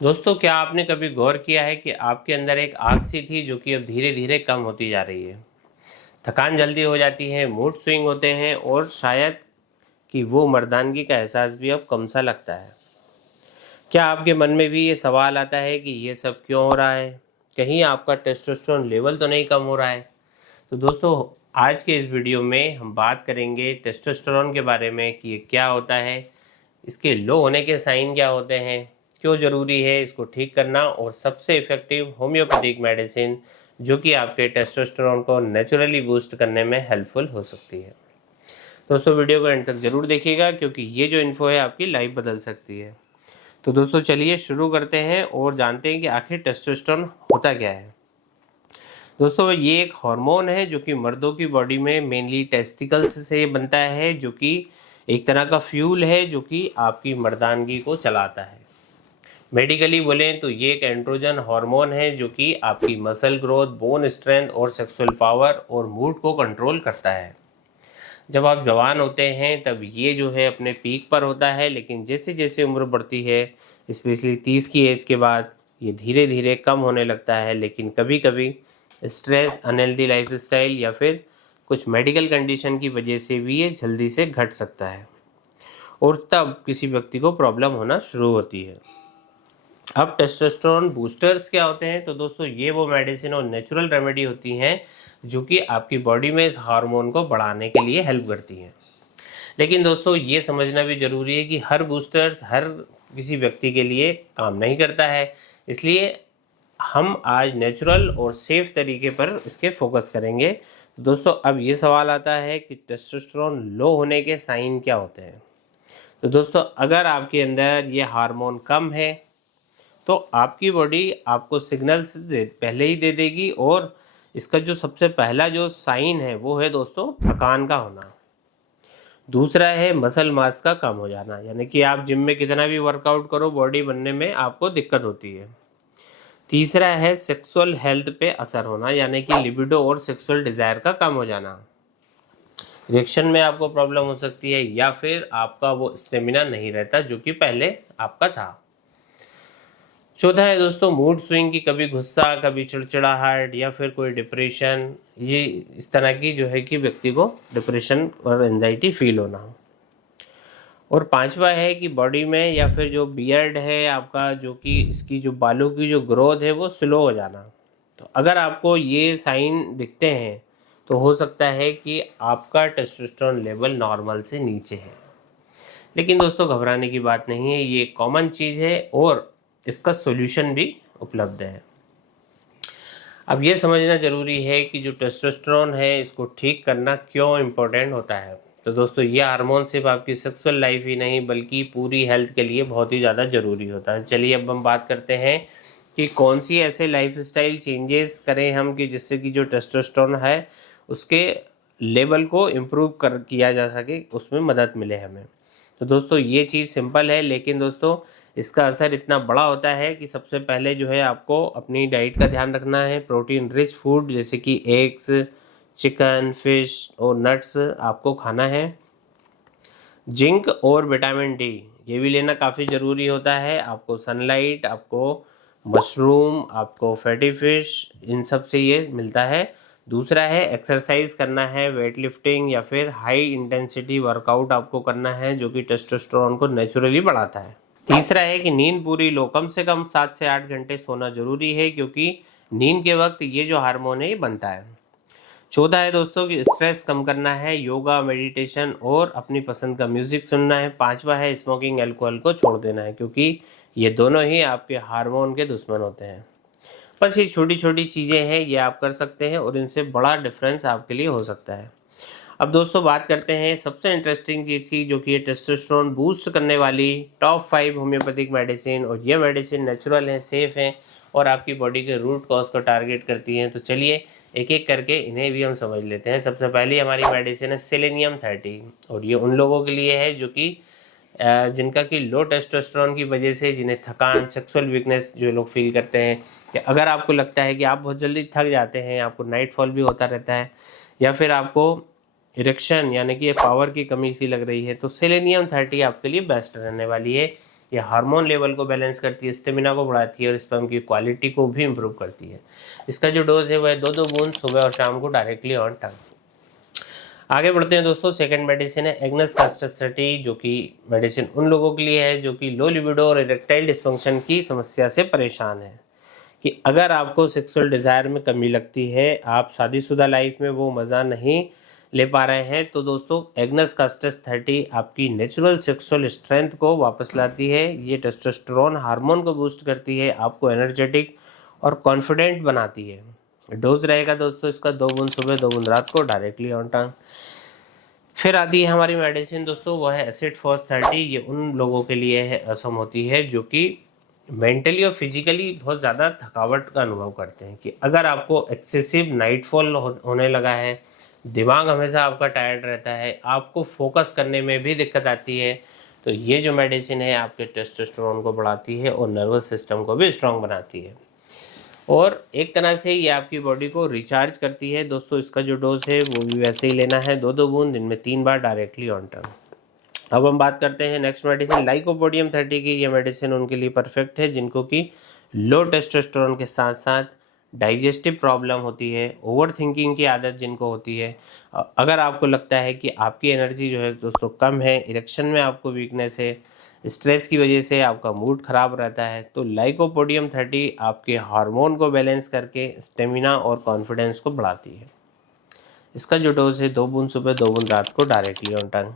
दोस्तों, क्या आपने कभी गौर किया है कि आपके अंदर एक आग सी थी जो कि अब धीरे धीरे कम होती जा रही है। थकान जल्दी हो जाती है, मूड स्विंग होते हैं और शायद कि वो मर्दानगी का एहसास भी अब कम सा लगता है। क्या आपके मन में भी ये सवाल आता है कि ये सब क्यों हो रहा है? कहीं आपका टेस्टोस्टेरोन लेवल तो नहीं कम हो रहा है? तो दोस्तों, आज के इस वीडियो में हम बात करेंगे टेस्टोस्टेरोन के बारे में कि ये क्या होता है, इसके लो होने के साइन क्या होते हैं, क्यों ज़रूरी है इसको ठीक करना, और सबसे इफ़ेक्टिव होम्योपैथिक मेडिसिन जो कि आपके टेस्टोस्टेरोन को नेचुरली बूस्ट करने में हेल्पफुल हो सकती है। दोस्तों, वीडियो को एंड तक ज़रूर देखिएगा क्योंकि ये जो इन्फो है आपकी लाइफ बदल सकती है। तो दोस्तों, चलिए शुरू करते हैं और जानते हैं कि आखिर टेस्टोस्टेरोन होता क्या है। दोस्तों, ये एक हार्मोन है जो कि मर्दों की बॉडी में मेनली टेस्टिकल्स से बनता है, जो कि एक तरह का फ्यूल है जो कि आपकी मर्दानगी को चलाता है। मेडिकली बोलें तो ये एक एंड्रोजन हार्मोन है जो कि आपकी मसल ग्रोथ, बोन स्ट्रेंथ और सेक्सुअल पावर और मूड को कंट्रोल करता है। जब आप जवान होते हैं तब ये जो है अपने पीक पर होता है, लेकिन जैसे जैसे उम्र बढ़ती है, स्पेशली 30 की एज के बाद, ये धीरे धीरे कम होने लगता है। लेकिन कभी कभी स्ट्रेस, अनहेल्दी लाइफस्टाइल या फिर कुछ मेडिकल कंडीशन की वजह से भी ये जल्दी से घट सकता है और तब किसी व्यक्ति को प्रॉब्लम होना शुरू होती है। अब टेस्टोस्टेरोन बूस्टर्स क्या होते हैं? तो दोस्तों, ये वो मेडिसिन और नेचुरल रेमेडी होती हैं जो कि आपकी बॉडी में इस हार्मोन को बढ़ाने के लिए हेल्प करती हैं। लेकिन दोस्तों, ये समझना भी ज़रूरी है कि हर बूस्टर्स हर किसी व्यक्ति के लिए काम नहीं करता है। इसलिए हम आज नेचुरल और सेफ तरीके पर इसके फोकस करेंगे। तो दोस्तों, अब ये सवाल आता है कि टेस्टोस्टेरोन लो होने के साइन क्या होते हैं। तो दोस्तों, अगर आपके अंदर ये हार्मोन कम है तो आपकी बॉडी आपको सिग्नल्स पहले ही दे देगी, और इसका जो सबसे पहला जो साइन है वो है दोस्तों थकान का होना। दूसरा है मसल मास का कम हो जाना, यानी कि आप जिम में कितना भी वर्कआउट करो, बॉडी बनने में आपको दिक्कत होती है। तीसरा है सेक्सुअल हेल्थ पे असर होना, यानी कि लिबिडो और सेक्सुअल डिज़ायर का कम हो जाना। इरेक्शन में आपको प्रॉब्लम हो सकती है या फिर आपका वो स्टेमिना नहीं रहता जो कि पहले आपका था। चौथा है दोस्तों मूड स्विंग, की कभी गुस्सा, कभी चिड़चिड़ाहट या फिर कोई डिप्रेशन, ये इस तरह की जो है कि व्यक्ति को डिप्रेशन और एंजाइटी फील होना हो। और पांचवा है कि बॉडी में या फिर जो बियर्ड है आपका, जो कि इसकी जो बालों की जो ग्रोथ है वो स्लो हो जाना। तो अगर आपको ये साइन दिखते हैं तो हो सकता है कि आपका टेस्टोस्टेरोन लेवल नॉर्मल से नीचे है। लेकिन दोस्तों, घबराने की बात नहीं है, ये कॉमन चीज़ है और इसका सॉल्यूशन भी उपलब्ध है। अब ये समझना ज़रूरी है कि जो टेस्टोस्टेरोन है इसको ठीक करना क्यों इम्पोर्टेंट होता है। तो दोस्तों, ये हार्मोन सिर्फ आपकी सेक्सुअल लाइफ ही नहीं बल्कि पूरी हेल्थ के लिए बहुत ही ज़्यादा ज़रूरी होता है। चलिए अब हम बात करते हैं कि कौन सी ऐसे लाइफस्टाइल चेंजेस करें हम कि जिससे कि जो टेस्टोस्टेरोन है उसके लेवल को इम्प्रूव कर किया जा सके, उसमें मदद मिले हमें। तो दोस्तों, ये चीज़ सिंपल है, लेकिन दोस्तों इसका असर इतना बड़ा होता है कि सबसे पहले जो है आपको अपनी डाइट का ध्यान रखना है। प्रोटीन रिच फूड जैसे कि एग्स, चिकन, फिश और नट्स आपको खाना है। जिंक और विटामिन डी ये भी लेना काफ़ी ज़रूरी होता है। आपको सनलाइट, आपको मशरूम, आपको फैटी फिश, इन सब से ये मिलता है। दूसरा है एक्सरसाइज करना है, वेट लिफ्टिंग या फिर हाई इंटेंसिटी वर्कआउट आपको करना है जो कि टेस्टोस्टेरोन को नेचुरली बढ़ाता है। तीसरा है कि नींद पूरी लो, कम से कम 7 से 8 घंटे सोना जरूरी है क्योंकि नींद के वक्त ये जो हार्मोन है ये बनता है। चौथा है दोस्तों कि स्ट्रेस कम करना है, योगा, मेडिटेशन और अपनी पसंद का म्यूजिक सुनना है। पांचवा है स्मोकिंग, अल्कोहल को छोड़ देना है क्योंकि ये दोनों ही आपके हार्मोन के दुश्मन होते हैं। बस ये छोटी छोटी चीज़ें हैं, ये आप कर सकते हैं और इनसे बड़ा डिफरेंस आपके लिए हो सकता है। अब दोस्तों, बात करते हैं सबसे इंटरेस्टिंग चीज़ की, जो कि ये टेस्टोस्टेरोन बूस्ट करने वाली टॉप 5 होम्योपैथिक मेडिसिन। और ये मेडिसिन नेचुरल हैं, सेफ हैं और आपकी बॉडी के रूट कॉज को टारगेट करती हैं। तो चलिए एक एक करके इन्हें भी हम समझ लेते हैं। सबसे पहली हमारी मेडिसिन है सेलेनियम 30, और ये उन लोगों के लिए है जो कि जिनका कि लो टेस्टोस्टेरोन की वजह से जिन्हें थकान, सेक्सुअल वीकनेस जो लोग फील करते हैं, कि अगर आपको लगता है कि आप बहुत जल्दी थक जाते हैं, आपको नाइट फॉल भी होता रहता है, या फिर आपको इरेक्शन यानी कि पावर की कमी सी लग रही है, तो सेलेनियम 30 आपके लिए बेस्ट रहने वाली है। ये हार्मोन लेवल को बैलेंस करती है, स्टेमिना को बढ़ाती है और स्पर्म की क्वालिटी को भी इम्प्रूव करती है। इसका जो डोज है वह 2-2 बूंद सुबह और शाम को डायरेक्टली ऑन टंग। आगे बढ़ते हैं दोस्तों, सेकंड मेडिसिन है एग्नस कास्टस 30, जो कि मेडिसिन उन लोगों के लिए है जो कि लो लिबिडो और इरेक्टाइल डिस्फंक्शन की समस्या से परेशान है। कि अगर आपको सेक्सुअल डिज़ायर में कमी लगती है, आप शादीशुदा लाइफ में वो मज़ा नहीं ले पा रहे हैं, तो दोस्तों एग्नस कास्टस 30 आपकी नेचुरल सेक्सुअल स्ट्रेंथ को वापस लाती है। ये टेस्टोस्टेरोन हार्मोन को बूस्ट करती है, आपको एनर्जेटिक और कॉन्फिडेंट बनाती है। डोज रहेगा दोस्तों इसका 2 बूंद सुबह 2 बूंद रात को डायरेक्टली ऑन टंग। फिर आती है हमारी मेडिसिन दोस्तों, वह है एसिड फॉस 30। ये उन लोगों के लिए है असम होती है जो कि मेंटली और फिजिकली बहुत ज़्यादा थकावट का अनुभव करते हैं। कि अगर आपको एक्सेसिव नाइटफॉल होने लगा है, दिमाग हमेशा आपका टायर्ड रहता है, आपको फोकस करने में भी दिक्कत आती है, तो ये जो मेडिसिन है आपके टेस्टोस्टेरोन को बढ़ाती है और नर्वस सिस्टम को भी स्ट्रॉन्ग बनाती है और एक तरह से ये आपकी बॉडी को रिचार्ज करती है। दोस्तों इसका जो डोज है वो भी वैसे ही लेना है, 2-2 बूंद दिन में 3 बार डायरेक्टली ऑन टर्म। अब हम बात करते हैं नेक्स्ट मेडिसिन लाइकोपोडियम 30 की। ये मेडिसिन उनके लिए परफेक्ट है जिनको कि लो टेस्टोस्टेरोन के साथ साथ डाइजेस्टिव प्रॉब्लम होती है, ओवर थिंकिंग की आदत जिनको होती है। अगर आपको लगता है कि आपकी एनर्जी जो है दोस्तों कम है, इरेक्शन में आपको वीकनेस है, स्ट्रेस की वजह से आपका मूड ख़राब रहता है, तो लाइकोपोडियम 30 आपके हार्मोन को बैलेंस करके स्टेमिना और कॉन्फिडेंस को बढ़ाती है। इसका जो डोज है 2 बूंद सुबह 2 बूंद रात को डायरेक्टली ऑन टंग।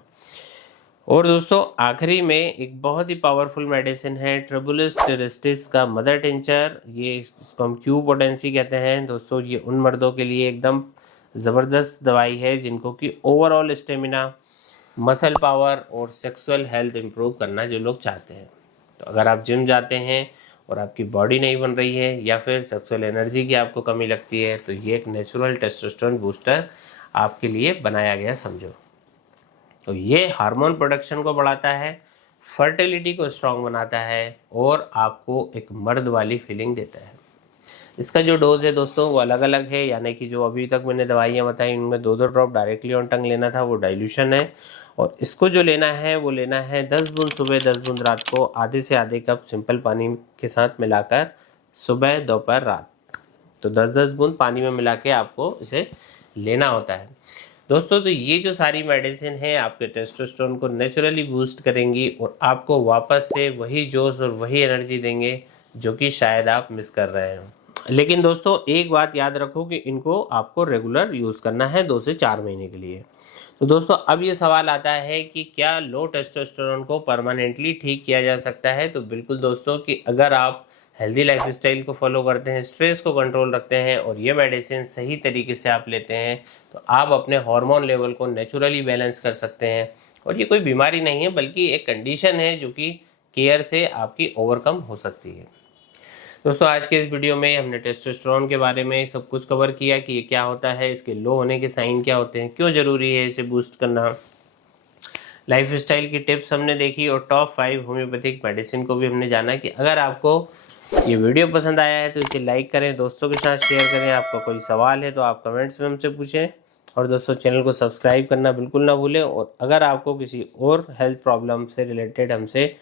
और दोस्तों आखिरी में एक बहुत ही पावरफुल मेडिसिन है ट्रिबुलस टेरेस्टिस का मदर टिंचर। ये इसको हम क्यू पोटेंसी कहते हैं दोस्तों। ये उन मर्दों के लिए एकदम ज़बरदस्त दवाई है जिनको कि ओवरऑल स्टेमिना, मसल पावर और सेक्सुअल हेल्थ इम्प्रूव करना जो लोग चाहते हैं। तो अगर आप जिम जाते हैं और आपकी बॉडी नहीं बन रही है या फिर सेक्सुअल एनर्जी की आपको कमी लगती है, तो ये एक नेचुरल टेस्टोस्टेरोन बूस्टर आपके लिए बनाया गया समझो। तो ये हार्मोन प्रोडक्शन को बढ़ाता है, फर्टिलिटी को स्ट्रॉन्ग बनाता है और आपको एक मर्द वाली फीलिंग देता है। इसका जो डोज है दोस्तों वो अलग अलग है, यानी कि जो अभी तक मैंने दवाइयाँ बताई उनमें 2-2 ड्रॉप डायरेक्टली ऑन टंग लेना था, वो डाइल्यूशन है। और इसको जो लेना है वो लेना है 10 बूंद सुबह 10 बूंद रात को, आधे से आधे कप सिंपल पानी के साथ मिलाकर सुबह दोपहर रात। तो 10-10 बूंद पानी में मिला के आपको इसे लेना होता है दोस्तों। तो ये जो सारी मेडिसिन है आपके टेस्टोस्टेरोन को नेचुरली बूस्ट करेंगी और आपको वापस से वही जोश और वही एनर्जी देंगे जो कि शायद आप मिस कर रहे हैं। लेकिन दोस्तों एक बात याद रखो कि इनको आपको रेगुलर यूज़ करना है 2 से 4 महीने के लिए। तो दोस्तों अब ये सवाल आता है कि क्या लो टेस्टोस्टेरोन को परमानेंटली ठीक किया जा सकता है। तो बिल्कुल दोस्तों, कि अगर आप हेल्दी लाइफस्टाइल को फॉलो करते हैं, स्ट्रेस को कंट्रोल रखते हैं और ये मेडिसिन सही तरीके से आप लेते हैं, तो आप अपने हार्मोन लेवल को नेचुरली बैलेंस कर सकते हैं। और ये कोई बीमारी नहीं है बल्कि एक कंडीशन है जो कि केयर से आपकी ओवरकम हो सकती है। दोस्तों आज के इस वीडियो में हमने टेस्टोस्टेरोन के बारे में सब कुछ कवर किया कि ये क्या होता है, इसके लो होने के साइन क्या होते हैं, क्यों ज़रूरी है इसे बूस्ट करना, लाइफस्टाइल की टिप्स हमने देखी और टॉप 5 होम्योपैथिक मेडिसिन को भी हमने जाना। कि अगर आपको ये वीडियो पसंद आया है तो इसे लाइक करें, दोस्तों के साथ शेयर करें। आपका कोई सवाल है तो आप कमेंट्स में हमसे पूछें और दोस्तों चैनल को सब्सक्राइब करना बिल्कुल ना भूलें। और अगर आपको किसी और हेल्थ प्रॉब्लम से रिलेटेड हमसे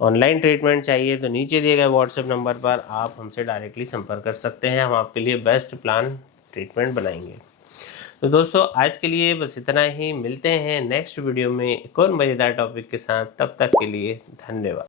ऑनलाइन ट्रीटमेंट चाहिए तो नीचे दिए गए व्हाट्सएप नंबर पर आप हमसे डायरेक्टली संपर्क कर सकते हैं, हम आपके लिए बेस्ट प्लान ट्रीटमेंट बनाएंगे। तो दोस्तों आज के लिए बस इतना ही, मिलते हैं नेक्स्ट वीडियो में एक और मज़ेदार टॉपिक के साथ। तब तक के लिए धन्यवाद।